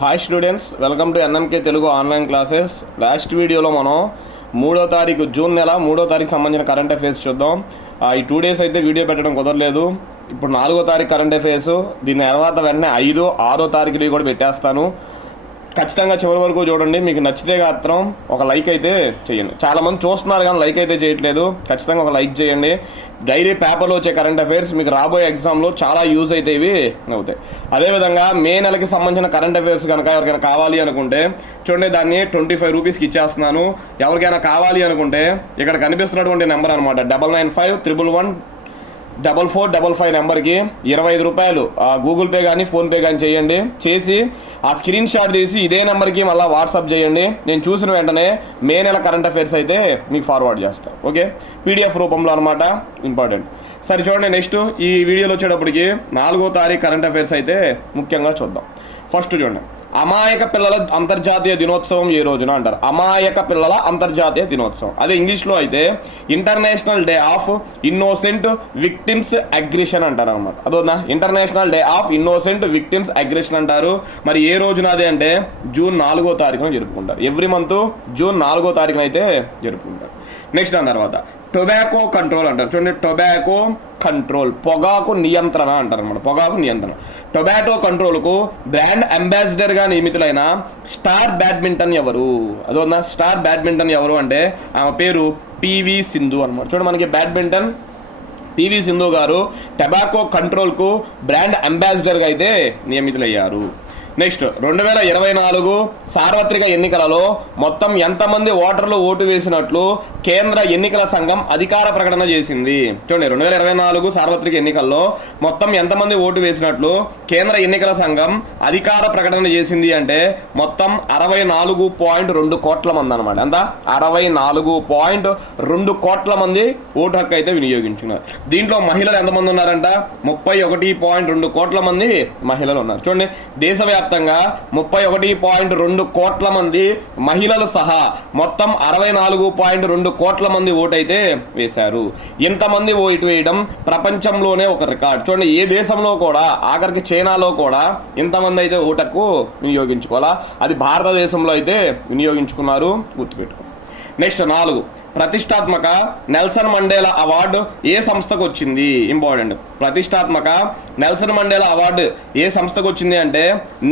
Hi students welcome to NMK Telugu online classes last వీడియోలో మనం మూడో తారీఖు జూన్ నెల మూడో తారీఖు సంబంధించిన కరెంట్ అఫైర్స్ చూద్దాం. ఆ, ఈ టూ డేస్ అయితే వీడియో పెట్టడం కుదరలేదు. ఇప్పుడు నాలుగో తారీఖు కరెంట్ అఫైర్స్ దీని తర్వాత వెంటనే ఐదు ఆరో తారీఖులు కూడా పెట్టేస్తాను. ఖచ్చితంగా చివరి వరకు చూడండి. మీకు నచ్చితే మాత్రం ఒక లైక్ అయితే చేయండి. చాలా మంది చూస్తున్నారు కానీ లైక్ అయితే చేయట్లేదు. ఖచ్చితంగా ఒక లైక్ చేయండి. డైలీ పేపర్లో వచ్చే కరెంట్ అఫైర్స్ మీకు రాబోయే ఎగ్జామ్లో చాలా యూజ్ అయితే ఇవి అవుతాయి. అదేవిధంగా మే నెలకి సంబంధించిన కరెంట్ అఫైర్స్ కనుక ఎవరికైనా కావాలి అనుకుంటే చూడండి దాన్ని ట్వంటీ ఫైవ్ రూపీస్కి ఇచ్చేస్తున్నాను. ఎవరికైనా కావాలి అనుకుంటే ఇక్కడ కనిపిస్తున్నటువంటి నెంబర్ అనమాట double nine five triple one double four double five నెంబర్కి ఇరవై ఐదు రూపాయలు. గూగుల్ పే కానీ ఫోన్పే కానీ చేయండి. చేసి ఆ స్క్రీన్ షాట్ తీసి ఇదే నెంబర్కి మళ్ళీ వాట్సాప్ చేయండి. నేను చూసిన వెంటనే మే నెల కరెంట్ అఫైర్స్ అయితే మీకు ఫార్వర్డ్ చేస్తాను ఓకే? పీడిఎఫ్ రూపంలో అనమాట ఇంపార్టెంట్. సరే చూడండి నెక్స్ట్. ఈ వీడియోలో వచ్చేటప్పటికి నాలుగో తారీఖు కరెంట్ అఫైర్స్ అయితే ముఖ్యంగా చూద్దాం. ఫస్ట్ చూడండి. అమాయక పిల్లల అంతర్జాతీయ దినోత్సవం ఏ రోజున అంటారు? అమాయక పిల్లల అంతర్జాతీయ దినోత్సవం. అదే ఇంగ్లీష్లో అయితే international day of innocent victims aggression అంటారు అనమాట అదోనా? International day of innocent victims aggression అంటారు. మరి ఏ రోజున అది అంటే? జూన్ నాలుగో తారీఖున జరుపుకుంటారు. ఎవ్రీ మంత్ జూన్ నాలుగో తారీఖున అయితే జరుపుకుంటారు. నెక్స్ట్ దాని తర్వాత టొబాకో కంట్రోల్ అంటారు. చూడండి టొబాకో కంట్రోల్. పొగాకు నియంత్రణ అంటారు అనమాట పొగాకు నియంత్రణ. టొబాటో కంట్రోల్కు బ్రాండ్ అంబాసిడర్గా నియమితులైన స్టార్ బ్యాడ్మింటన్ ఎవరు? అదొందా స్టార్ బ్యాడ్మింటన్ ఎవరు అంటే ఆమె పేరు పివి సింధు అనమాట చూడండి మనకి బ్యాడ్మింటన్ పివి సింధు గారు టొబాకో కంట్రోల్కు బ్రాండ్ అంబాసిడర్గా అయితే నియమితులయ్యారు. నెక్స్ట్ రెండు వేల ఇరవై నాలుగు సార్వత్రిక ఎన్నికలలో మొత్తం ఎంతమంది ఓటర్లు ఓటు వేసినట్లు కేంద్ర ఎన్నికల సంఘం అధికార ప్రకటన చేసింది. చూడండి రెండు వేల ఇరవై నాలుగు సార్వత్రిక ఎన్నికల్లో మొత్తం ఎంతమంది ఓటు వేసినట్లు కేంద్ర ఎన్నికల సంఘం అధికార ప్రకటన చేసింది అంటే మొత్తం అరవై నాలుగు పాయింట్ రెండు కోట్ల మంది అనమాట ఎంత? అరవై నాలుగు పాయింట్ రెండు కోట్ల మంది ఓటు హక్కు అయితే వినియోగించున్నారు దీంట్లో మహిళలు ఎంతమంది ఉన్నారంట? ముప్పై ఒకటి పాయింట్ రెండు కోట్ల మంది మహిళలు ఉన్నారు. చూడండి దేశవ్యాప్తంగా ముప్పై ఒకటి పాయింట్ రెండు కోట్ల మంది మహిళలు సహా మొత్తం అరవై నాలుగు పాయింట్ రెండు కోట్ల మంది ఓటైతే వేశారు. ఇంతమంది ఓటు వేయడం ప్రపంచంలోనే ఒక రికార్డ్. చూడండి ఏ దేశంలో కూడా ఆఖరికి చైనాలో కూడా ఇంతమంది అయితే ఓటకు వినియోగించుకోవాలా? అది భారతదేశంలో అయితే వినియోగించుకున్నారు గుర్తుపెట్టుకో. నెక్స్ట్ నాలుగు. ప్రతిష్టాత్మక నెల్సన్ మండేలా అవార్డు ఏ సంస్థకు వచ్చింది? ఇంపార్టెంట్. ప్రతిష్టాత్మక నెల్సన్ మండేలా అవార్డు ఏ సంస్థకు వచ్చింది అంటే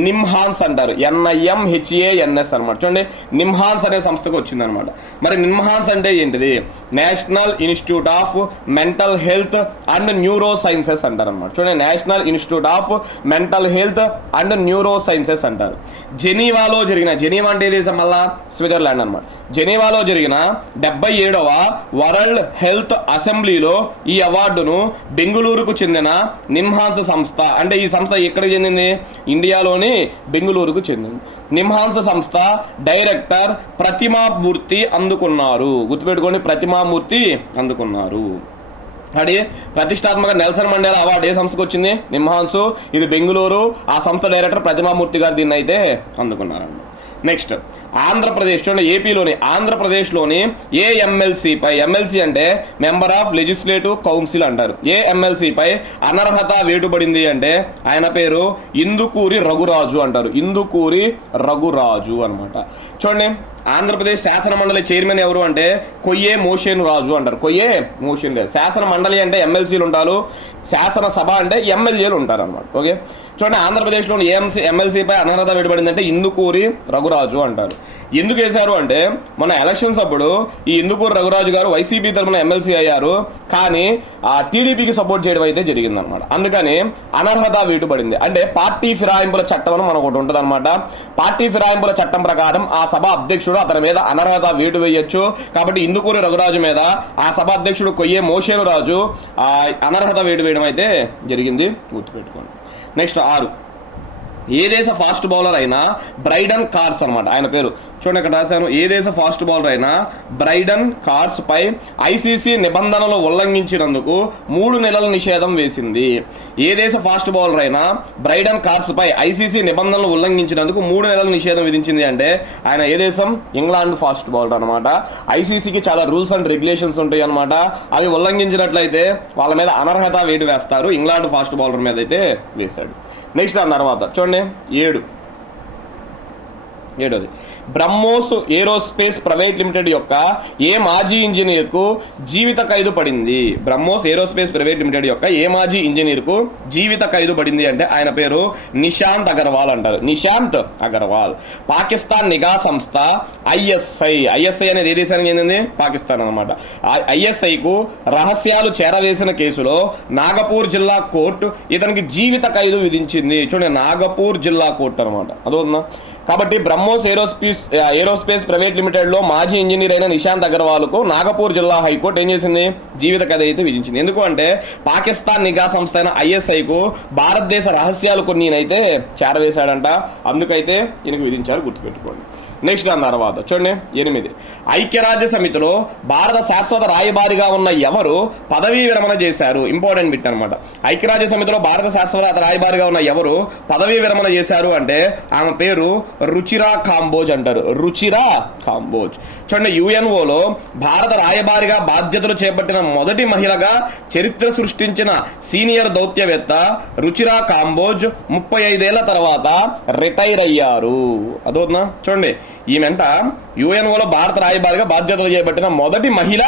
నిమ్హాన్స్ అంటారు. ఎన్ఐఎం హెచ్ఏఎన్ఎస్ అనమాట చూడండి నిమ్హాన్స్ అనే సంస్థకు వచ్చింది అనమాట మరి నిమ్హాన్స్ అంటే ఏంటిది? National institute of mental health and neuro sciences అంటారు అనమాట చూడండి national institute of mental health and neuro sciences అంటారు. జెనీవాలో జరిగిన జెనీవా అంటే ఏ దేశం మళ్ళా? స్విట్జర్లాండ్ అనమాట జెనీవాలో జరిగిన డెబ్బై ఏడవ వరల్డ్ హెల్త్ అసెంబ్లీలో ఈ అవార్డును బెంగుళూరుకు చెందిన నిమ్హాన్స్ సంస్థ అంటే ఈ సంస్థ ఎక్కడ చెందింది? ఇండియాలోని బెంగుళూరుకు చెందింది. నిమ్హాన్స్ సంస్థ డైరెక్టర్ ప్రతిమామూర్తి అందుకున్నారు. గుర్తుపెట్టుకోండి ప్రతిమామూర్తి అందుకున్నారు. అది ప్రతిష్టాత్మక నెల్సన్ మండేలా అవార్డు ఏ సంస్థకు వచ్చింది? నిమ్హాన్సు ఇది బెంగళూరు. ఆ సంస్థ డైరెక్టర్ ప్రతిమామూర్తి గారు దీన్ని అయితే అందుకున్నారండి. నెక్స్ట్. ఆంధ్రప్రదేశ్లోని ఏపీలోని ఆంధ్రప్రదేశ్లోని ఏ ఎమ్మెల్సీపై ఎమ్మెల్సీ అంటే మెంబర్ ఆఫ్ లెజిస్లేటివ్ కౌన్సిల్ అంటారు. ఏ ఎమ్మెల్సీపై అనర్హత వేటుబడింది అంటే ఆయన పేరు ఇందుకూరి రఘురాజు అంటారు. ఇందుకూరి రఘురాజు అన్నమాట. చూడండి ఆంధ్రప్రదేశ్ శాసన మండలి చైర్మన్ ఎవరు అంటే కొయ్యే మోషన్ రాజు అంటారు. కొయ్యే మోషన్ శాసన మండలి అంటే ఎమ్మెల్సీలు ఉంటారు శాసన సభ అంటే ఎమ్మెల్యేలు ఉంటారు అనమాట ఓకే? చూడండి ఆంధ్రప్రదేశ్లోని ఏఎంసీ ఎమ్మెల్సీపై అనర్హత వేయబడిందంటే ఇందుకూరి రఘురాజు అంటారు. ఎందుకు వేశారు అంటే మన ఎలక్షన్స్ అప్పుడు ఈ ఇందుకూరు రఘురాజు గారు వైసీపీ తరఫున ఎమ్మెల్సీ అయ్యారు. కానీ ఆ టీడీపీకి సపోర్ట్ చేయడం అయితే జరిగిందనమాట అందుకని అనర్హత వేటుపడింది. అంటే పార్టీ ఫిరాయింపుల చట్టం అని మనకు ఒకటి ఉంటుంది అనమాట పార్టీ ఫిరాయింపుల చట్టం ప్రకారం ఆ సభ అధ్యక్షుడు అతని మీద అనర్హత వేటు వేయొచ్చు. కాబట్టి ఇందుకూరు రఘురాజు మీద ఆ సభ అధ్యక్షుడు కొయ్యే మోషేను రాజు ఆ అనర్హత వేటు వేయడం అయితే జరిగింది. గుర్తుపెట్టుకోండి. నెక్స్ట్ ఆరు. ఏ దేశ ఫాస్ట్ బౌలర్ అయినా బ్రైడన్ కార్స్ అనమాట ఆయన పేరు. చూడండి ఇక్కడ రాశాను. ఏ దేశ ఫాస్ట్ బౌలర్ అయినా బ్రైడన్ కార్స్ పై ఐసీసీ నిబంధనలు ఉల్లంఘించినందుకు మూడు నెలల నిషేధం వేసింది. ఏ దేశ ఫాస్ట్ బౌలర్ అయినా బ్రైడన్ కార్స్ పై ఐసీసీ నిబంధనలు ఉల్లంఘించినందుకు మూడు నెలల నిషేధం విధించింది అంటే ఆయన ఏ దేశం? ఇంగ్లాండ్ ఫాస్ట్ బౌలర్ అనమాట ఐసీసీకి చాలా రూల్స్ అండ్ రెగ్యులేషన్స్ ఉంటాయి అనమాట అవి ఉల్లంఘించినట్లయితే వాళ్ళ మీద అనర్హత వేటు వేస్తారు. ఇంగ్లాండ్ ఫాస్ట్ బౌలర్ మీద అయితే వేశాడు. నెక్స్ట్ దాని తర్వాత చూడండి ఏడు. ఏడోది బ్రహ్మోస్ ఏరోస్పేస్ ప్రైవేట్ లిమిటెడ్ యొక్క ఏ మాజీ ఇంజనీర్కు జీవిత ఖైదు పడింది? బ్రహ్మోస్ ఏరోస్పేస్ ప్రైవేట్ లిమిటెడ్ యొక్క ఏ మాజీ ఇంజనీర్కు జీవిత ఖైదు పడింది అంటే ఆయన పేరు నిశాంత్ అగర్వాల్ అంటారు. నిశాంత్ అగర్వాల్. పాకిస్తాన్ నిఘా సంస్థ ఐఎస్ఐ. ఐఎస్ఐ అనేది ఏ దేశానికి చెందింది? పాకిస్తాన్ అనమాట ఐఎస్ఐకు రహస్యాలు చేరవేసిన కేసులో నాగపూర్ జిల్లా కోర్టు ఇతనికి జీవిత ఖైదు విధించింది. చూడండి నాగపూర్ జిల్లా కోర్టు అనమాట అదవుతుందా కాబట్టి బ్రహ్మోస్ ఏరోస్పేస్ ఏరోస్పేస్ ప్రైవేట్ లిమిటెడ్లో మాజీ ఇంజనీర్ అయిన నిశాంత్ అగర్వాల్కు నాగపూర్ జిల్లా హైకోర్టు ఏం చేసింది? జీవిత కథ అయితే విధించింది. ఎందుకు అంటే పాకిస్తాన్ నిఘా సంస్థ అయిన ఐఎస్ఐకు భారతదేశ రహస్యాలు కొన్ని అయితే చేరవేశాడంట. అందుకైతే ఈయనకు విధించారు గుర్తుపెట్టుకోండి. నెక్స్ట్ దాని తర్వాత. చూడండి ఎనిమిది. ఐక్యరాజ్య సమితిలో భారత శాశ్వత రాయబారిగా ఉన్న ఎవరు పదవీ విరమణ చేశారు? ఇంపార్టెంట్ బిట్ అనమాట ఐక్యరాజ్య సమితిలో భారత శాశ్వత రాయబారిగా ఉన్న ఎవరు పదవీ విరమణ చేశారు అంటే ఆమె పేరు రుచిరా కాంబోజ్ అంటారు. రుచిరా కాంబోజ్. చూడండి యుఎన్ఓలో భారత రాయబారిగా బాధ్యతలు చేపట్టిన మొదటి మహిళగా చరిత్ర సృష్టించిన సీనియర్ దౌత్యవేత్త రుచిరా కాంబోజ్ ముప్పై ఐదేళ్ళ తర్వాత రిటైర్ అయ్యారు. అదోనా చూడండి ఈమెంట యుఎన్ఓలో భారత రాయబారిగా బాధ్యతలు చేపట్టిన మొదటి మహిళ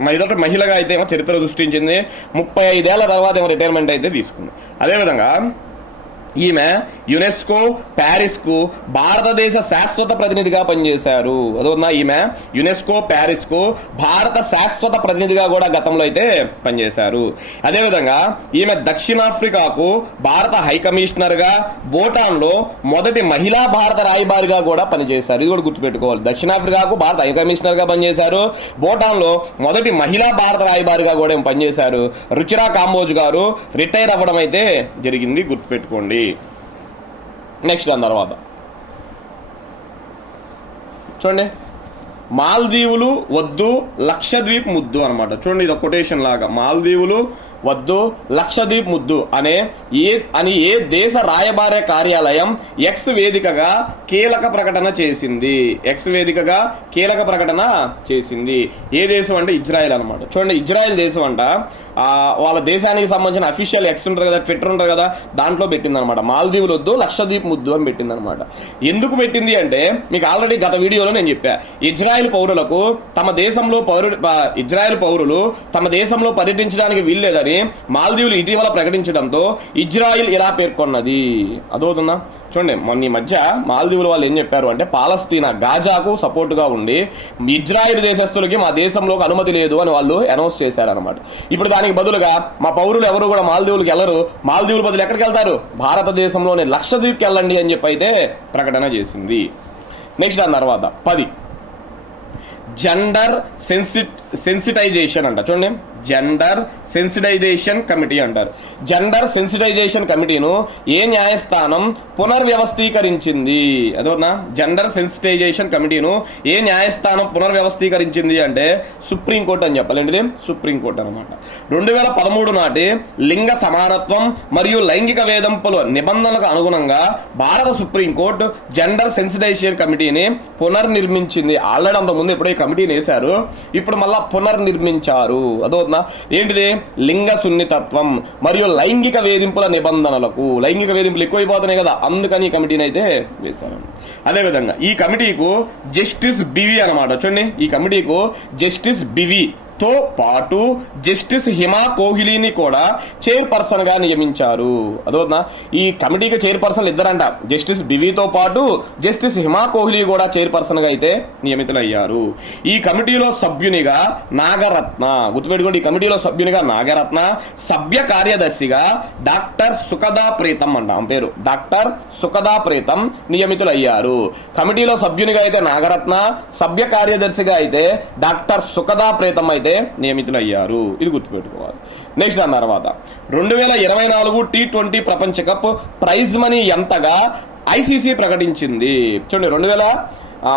మొదటి మహిళగా అయితే ఏమో చరిత్ర సృష్టించింది. ముప్పై ఐదేళ్ళ తర్వాత ఏమో రిటైర్మెంట్ అయితే తీసుకుంది. అదేవిధంగా ఈమె యునెస్కో ప్యారిస్కు భారతదేశ శాశ్వత ప్రతినిధిగా పనిచేశారు. అదోనా ఈమె యునెస్కో ప్యారిస్కు భారత శాశ్వత ప్రతినిధిగా కూడా గతంలో అయితే పనిచేశారు. అదేవిధంగా ఈమె దక్షిణాఫ్రికాకు భారత హై కమిషనర్గా మొదటి మహిళా భారత రాయబారిగా కూడా పనిచేశారు. ఇది కూడా గుర్తుపెట్టుకోవాలి. దక్షిణాఫ్రికాకు భారత హై కమిషనర్గా పనిచేశారు. భూటాన్లో మొదటి మహిళా భారత రాయబారిగా కూడా పనిచేశారు. రుచిరా కాంబోజ్ గారు రిటైర్ అవ్వడం అయితే జరిగింది. గుర్తుపెట్టుకోండి. నెక్స్ట్ దాని తర్వాత. చూడండి. మాల్దీవులు వద్దు లక్షద్వీప్ ముద్దు అనమాట చూడండి ఇది కొటేషన్ లాగా. మాల్దీవులు వద్దు లక్షద్వీప్ ముద్దు అనే ఏ అని ఏ దేశ రాయబార కార్యాలయం ఎక్స్ వేదికగా కీలక ప్రకటన చేసింది. ఎక్స్ వేదికగా కీలక ప్రకటన చేసింది. ఏ దేశం అంటే ఇజ్రాయెల్ అనమాట చూడండి ఇజ్రాయెల్ దేశం అంట. వాళ్ళ దేశానికి సంబంధించిన అఫీషియల్ ఎక్స్ ఉంటుంది కదా ట్విట్టర్ ఉంటుంది కదా దాంట్లో పెట్టింది అనమాట మాల్దీవులు వద్దు లక్షద్వీప్ ముద్దు అని పెట్టింది అనమాట ఎందుకు పెట్టింది అంటే మీకు ఆల్రెడీ గత వీడియోలో నేను చెప్పా. ఇజ్రాయెల్ పౌరులకు తమ దేశంలో పౌరు ఇజ్రాయెల్ పౌరులు తమ దేశంలో పర్యటించడానికి వీల్లేదని మాల్దీవులు ఇటీవల ప్రకటించడంతో ఇజ్రాయిల్ ఇలా పేర్కొన్నది? అదవుతుందా చూడండి మొన్న ఈ మధ్య మాల్దీవుల వాళ్ళు ఏం చెప్పారు అంటే పాలస్తీనా గాజాకు సపోర్టుగా ఉండి ఇజ్రాయిల్ దేశస్తులకి మా దేశంలోకి అనుమతి లేదు అని వాళ్ళు అనౌన్స్ చేశారనమాట ఇప్పుడు దానికి బదులుగా మా పౌరులు ఎవరు కూడా మాల్దీవులకు వెళ్ళరు. మాల్దీవుల బదులు ఎక్కడికి వెళ్తారు? భారతదేశంలోని లక్షద్వీప్కి వెళ్ళండి అని చెప్పి అయితే ప్రకటన చేసింది. నెక్స్ట్ దాని తర్వాత పది. జెండర్ సెన్సి సెన్సిటైజేషన్ అంట. చూడండి. జెండర్ సెన్సిటైజేషన్ కమిటీ అంటారు. జెండర్ సెన్సిటైజేషన్ కమిటీను ఏ న్యాయస్థానం పునర్వ్యవస్థీకరించింది? అదోనా జెండర్ సెన్సిటైజేషన్ కమిటీను ఏ న్యాయస్థానం పునర్వ్యవస్థీకరించింది అంటే సుప్రీంకోర్టు అని చెప్పాలండి సుప్రీంకోర్టు అనమాట రెండు వేల పదమూడు నాటి లింగ సమానత్వం మరియు లైంగిక వేధింపుల నిబంధనలకు అనుగుణంగా భారత సుప్రీంకోర్టు జెండర్ సెన్సిటైజేషన్ కమిటీని పునర్నిర్మించింది. ఆల్రెడీ అంతకుముందు ఎప్పుడో ఈ కమిటీని వేశారు. ఇప్పుడు మళ్ళీ పునర్నిర్మించారు. అదవుతుందా ఏంటిది? లింగ సున్నితత్వం మరియు లైంగిక వేధింపుల నిబంధనలకు. లైంగిక వేధింపులు ఎక్కువైపోతున్నాయి కదా అందుకని ఈ కమిటీని అయితే వేశారు. అదేవిధంగా ఈ కమిటీకు జస్టిస్ బివి అనమాట చూడండి ఈ కమిటీకు జస్టిస్ బివి తో పాటు జస్టిస్ హిమా కోహ్లీని కూడా చైర్పర్సన్గా నియమించారు. అదోనా ఈ కమిటీకి చైర్పర్సన్ ఇద్దరంట. జస్టిస్ బివితో పాటు జస్టిస్ హిమా కోహ్లీ కూడా చైర్పర్సన్గా అయితే నియమితులయ్యారు. ఈ కమిటీలో సభ్యునిగా నాగరత్న. గుర్తుపెట్టుకోండి ఈ కమిటీలో సభ్యునిగా నాగరత్న సభ్య కార్యదర్శిగా డాక్టర్ సుఖదా ప్రీతం అంట. ఆమె పేరు. డాక్టర్ సుఖదా ప్రీతం నియమితులయ్యారు. కమిటీలో సభ్యునిగా అయితే నాగరత్న సభ్య కార్యదర్శిగా అయితే డాక్టర్ సుఖదా ప్రీతం అయితే నియమితులయ్యారు. ఇది గుర్తుపెట్టుకోవాలి. నెక్స్ట్ దాని తర్వాత రెండు వేల ఇరవై నాలుగు టీ ట్వంటీ ప్రపంచ కప్ ప్రైజ్ మనీ ఎంతగా ఐసీసీ ప్రకటించింది? చూడండి రెండు వేల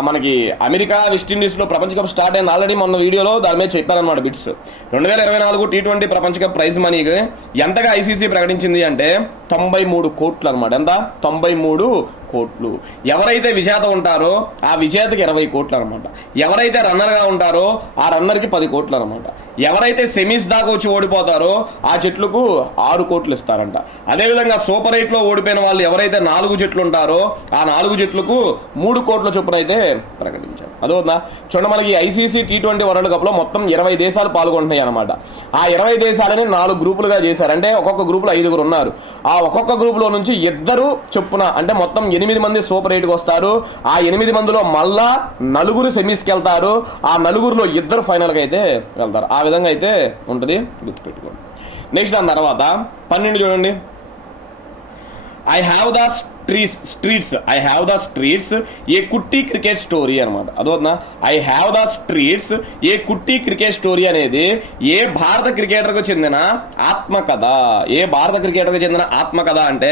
మనకి అమెరికా వెస్టిండీస్లో ప్రపంచ కప్ స్టార్ట్ అయింది ఆల్రెడీ మొన్న వీడియోలో. దాని మీద చెప్పారనమాట బిట్స్ రెండు వేల ఇరవై నాలుగు టీ ట్వంటీ ప్రపంచ కప్ ప్రైజ్ మనీకి ఎంతగా ఐసీసీ ప్రకటించింది అంటే తొంభై మూడు కోట్లు అనమాట ఎంత? తొంభై మూడు కోట్లు. ఎవరైతే విజేత ఉంటారో ఆ విజేతకి ఇరవై కోట్లు అనమాట ఎవరైతే రన్నర్గా ఉంటారో ఆ రన్నర్కి పది కోట్లు అనమాట ఎవరైతే సెమీస్ దాకా వచ్చి ఓడిపోతారో ఆ జట్లకు ఆరు కోట్లు ఇస్తారంట. అదేవిధంగా సూపర్ ఎయిట్లో ఓడిపోయిన వాళ్ళు ఎవరైతే నాలుగు జట్లు ఉంటారో ఆ నాలుగు జట్లకు మూడు కోట్ల చొప్పున అయితే ప్రకటించారు. అదవుతుందా చూడండి మనకి ఐసీసీ టీ ట్వంటీ వరల్డ్ కప్లో మొత్తం ఇరవై దేశాలు పాల్గొంటున్నాయి అనమాట ఆ ఇరవై దేశాలని నాలుగు గ్రూపులుగా చేశారు. అంటే ఒక్కొక్క గ్రూపులో ఐదుగురు ఉన్నారు. ఆ ఒక్కొక్క గ్రూపులో నుంచి ఇద్దరు చొప్పున అంటే మొత్తం ఎనిమిది మంది సూపర్ ఎయిట్కి వస్తారు. ఆ ఎనిమిది మందిలో మళ్ళా నలుగురు సెమీస్కి వెళ్తారు. ఆ నలుగురులో ఇద్దరు ఫైనల్కి అయితే వెళ్తారు. ఆ విధంగా అయితే ఉంటుంది. గుర్తుపెట్టుకోండి. నెక్స్ట్ దాని తర్వాత పన్నెండు చూడండి. I have the trees streets I have the streets a Kutti cricket story అనమాట అదోనా I have the streets a Kutti cricket story అనేది ఏ భారత క్రికెటర్కు చెందిన ఆత్మకథ. ఏ భారత క్రికెటర్కు చెందిన ఆత్మకథ అంటే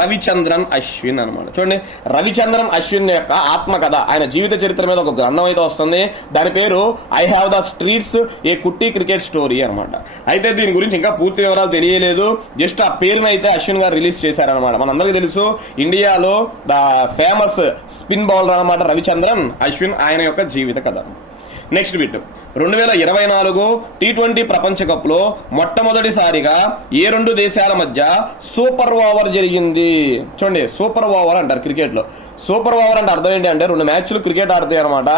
రవిచంద్రన్ అశ్విన్ అనమాట చూడండి రవిచంద్రన్ అశ్విన్ యొక్క ఆత్మకథ. ఆయన జీవిత చరిత్ర మీద ఒక గ్రంథం అయితే వస్తుంది. దాని పేరు I have the streets a Kutti cricket story అనమాట అయితే దీని గురించి ఇంకా పూర్తి వివరాలు తెలియలేదు. జస్ట్ ఆ పేరునైతే అయితే అశ్విన్ గారు రిలీజ్ చేశారనమాట మనందరికీ తెలుసు ఇండియాలో ఫేమస్ స్పిన్ బౌలర్ అనమాట రవిచంద్రన్ అశ్విన్ ఆయన యొక్క జీవిత కథ. Next bit. రెండు వేల ఇరవై నాలుగు టీ ట్వంటీ ప్రపంచ కప్లో మొట్టమొదటిసారిగా ఏ రెండు దేశాల మధ్య సూపర్ ఓవర్ జరిగింది? చూడండి సూపర్ ఓవర్ అంటారు క్రికెట్లో. సూపర్ ఓవర్ అంటే అర్థం ఏంటి అంటే రెండు మ్యాచ్లు క్రికెట్ ఆడతాయి అనమాట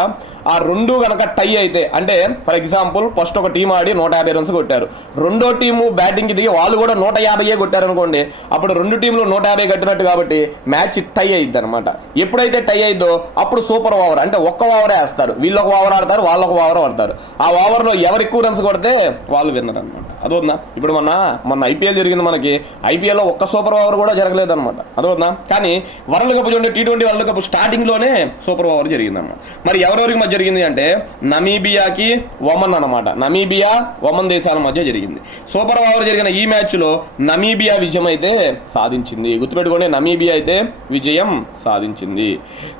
ఆ రెండు కనుక టై అయితే అంటే ఫర్ ఎగ్జాంపుల్ ఫస్ట్ ఒక టీం ఆడి నూట యాభై రన్స్ కొట్టారు. రెండో టీము బ్యాటింగ్కి దిగి వాళ్ళు కూడా నూట యాభైయే కొట్టారు అనుకోండి అప్పుడు రెండు టీంలు నూట యాభై కట్టినట్టు కాబట్టి మ్యాచ్ టై అయ్యిద్ది అనమాట ఎప్పుడైతే టై అయిద్దో అప్పుడు సూపర్ ఓవర్ అంటే ఒక్క ఓవరే వేస్తారు. వీళ్ళు ఒక ఓవర్ ఆడతారు వాళ్ళు ఒక ఓవర్ ఆడతారు ఆ ఓవర్లో ఎవరు ఎక్కువ రన్స్ కొడితే వాళ్ళు విన్నర్ అనమాట అదవుతుందా ఇప్పుడు మొన్న మొన్న ఐపీఎల్ జరిగింది మనకి. ఐపీఎల్లో ఒక్క సూపర్ ఓవర్ కూడా జరగలేదు అనమాట అదవుతుందా కానీ వరల్డ్ కప్ చూడండి టీ ట్వంటీ వరల్డ్ కప్ స్టార్టింగ్లోనే సూపర్ ఓవర్ జరిగింది అనమాట మరి ఎవరెవరికి మధ్య జరిగింది అంటే నమీబియాకి ఒమన్ అనమాట నమీబియా ఒమన్ దేశాల మధ్య జరిగింది. సూపర్ ఓవర్ జరిగిన ఈ మ్యాచ్లో నమీబియా విజయం అయితే సాధించింది. గుర్తుపెట్టుకోండి నమీబియా అయితే విజయం సాధించింది.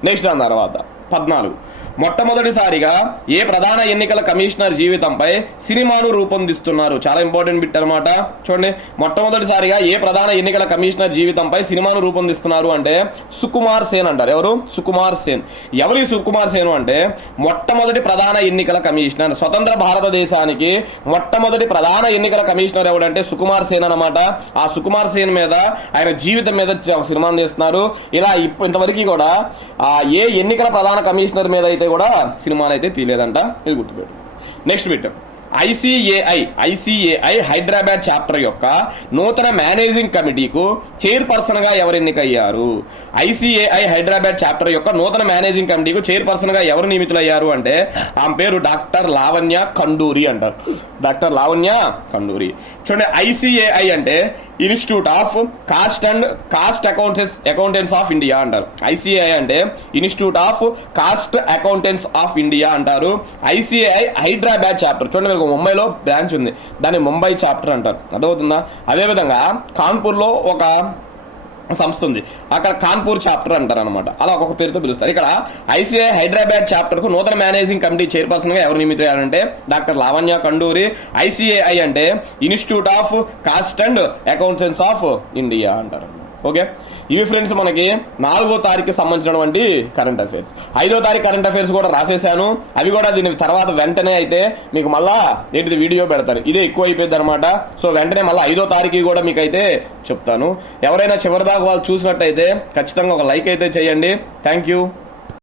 నెక్స్ట్ దాని తర్వాత పద్నాలుగు. మొట్టమొదటిసారిగా ఏ ప్రధాన ఎన్నికల కమిషనర్ జీవితంపై సినిమాను రూపొందిస్తున్నారు. చాలా ఇంపార్టెంట్ బిట్ అనమాట చూడండి మొట్టమొదటిసారిగా ఏ ప్రధాన ఎన్నికల కమిషనర్ జీవితంపై సినిమాను రూపొందిస్తున్నారు అంటే సుకుమార్ సేన్ అంటారు. ఎవరు? సుకుమార్ సేన్. ఎవరు సుకుమార్ సేన్ అంటే? మొట్టమొదటి ప్రధాన ఎన్నికల కమిషనర్. స్వతంత్ర భారతదేశానికి మొట్టమొదటి ప్రధాన ఎన్నికల కమిషనర్ ఎవడంటే సుకుమార్ సేన్ అనమాట ఆ సుకుమార్ సేన్ మీద ఆయన జీవితం మీద సినిమాను తీస్తున్నారు. ఇలా ఇప్పు- ఇంతవరకు కూడా ఆ ఏ ఎన్నికల ప్రధాన కమిషనర్ మీద అయితే కూడా సినిమాలు అయితే తీయలేదంట. ఇది గుర్తుపెట్టు. Next bit ICAI ICAI Hyderabad chapter యొక్క నూతన మేనేజింగ్ కమిటీకు చైర్పర్సన్గా ఎవరు ఎన్నికయ్యారు? ఐసీఏఐ హైదరాబాద్ చాప్టర్ యొక్క నూతన మేనేజింగ్ కమిటీకు చైర్పర్సన్గా ఎవరు నియమితులయ్యారు అంటే ఆమె పేరు డాక్టర్ లావణ్య కండూరి అంటారు. డాక్టర్ లావణ్య కండూరి. చూడండి ఐసీఏఐ అంటే institute of cost and cost accountants accountants of India అంటారు. ఐసీఐ అంటే institute of cost accountants of India అంటారు. ఐసీఐ హైదరాబాద్ చాప్టర్ చూడండి మీకు ముంబైలో బ్రాంచ్ ఉంది. దాన్ని ముంబై చాప్టర్ అంటారు. అర్థమవుతుందా? అదేవిధంగా కాన్పూర్లో ఒక సంస్థ ఉంది. అక్కడ కాన్పూర్ చాప్టర్ అంటారు అనమాట అలా ఒక్కొక్క పేరుతో పిలుస్తారు. ఇక్కడ ఐసీఐ హైదరాబాద్ చాప్టర్కు నూతన మేనేజింగ్ కమిటీ చైర్పర్సన్గా ఎవరు నియమితారంటే డాక్టర్ లావణ్య కండూరి ఐసీఐ అంటే institute of cost and accountants of India అంటారు. ఓకే? ఇవి ఫ్రెండ్స్ మనకి నాలుగో తారీఖుకి సంబంధించినటువంటి కరెంట్ అఫైర్స్ ఐదో తారీఖు కరెంట్ అఫైర్స్ కూడా రాసేసాను అవి కూడా దీని తర్వాత వెంటనే అయితే మీకు మళ్ళా ఏంటిది వీడియో పెడతారు. ఇదే ఎక్కువ అయిపోయింది అనమాట సో వెంటనే మళ్ళీ ఐదో తారీఖు కూడా మీకు అయితే చెప్తాను. ఎవరైనా చివరిదాకా వాళ్ళు చూసినట్టయితే ఖచ్చితంగా ఒక లైక్ అయితే చేయండి. Thank you